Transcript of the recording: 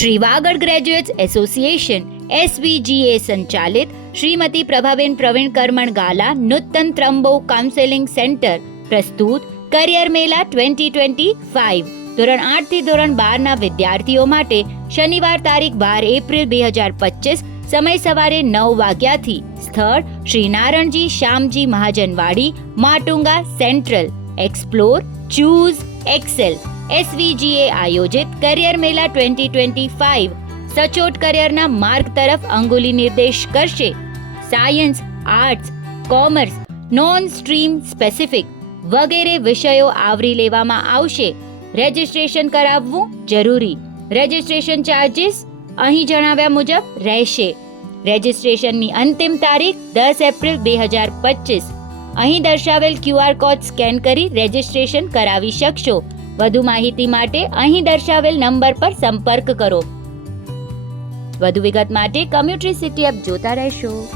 Shri Vagad graduates association SVGA સંચાલિત શ્રીમતી પ્રભાબેન પ્રવીણ કરમણ ગાલા નૂતન Trambo counselling centre પ્રસ્તુત career mela 2025 ધોરણ 8 થી ધોરણ 12 ના વિદ્યાર્થીઓ માટે શનિવાર તારીખ 12 એપ્રિલ 2025 સમય સવારે 9 વાગ્યાથી સ્થળ Shri Naranji Shyamji Mahajanwadi Matunga central explore choose excel SVGA આયોજિત કરિયર મેલા 2025 સચોટ કરિયરના માર્ગ તરફ અંગુલી નિર્દેશ કરશે. Science, arts, commerce, non stream specific વગેરે વિષયો આવરી લેવામાં આવશે. રજિસ્ટ્રેશન કરાવવું જરૂરી. રજિસ્ટ્રેશન ચાર્જીસ અહીં જણાવ્યા મુજબ રહેશે. રજિસ્ટ્રેશનની અંતિમ તારીખ 10 એપ્રિલ 2025. અહીં દર્શાવેલ QR કોડ સ્કેન કરી રજિસ્ટ્રેશન કરાવી શકશો. વધુ માહિતી માટે અહીં દર્શાવેલ નંબર પર સંપર્ક કરો. વધુ વિગત માટે કમ્યુટ્રી સિટી એપ જોતા રહેશો.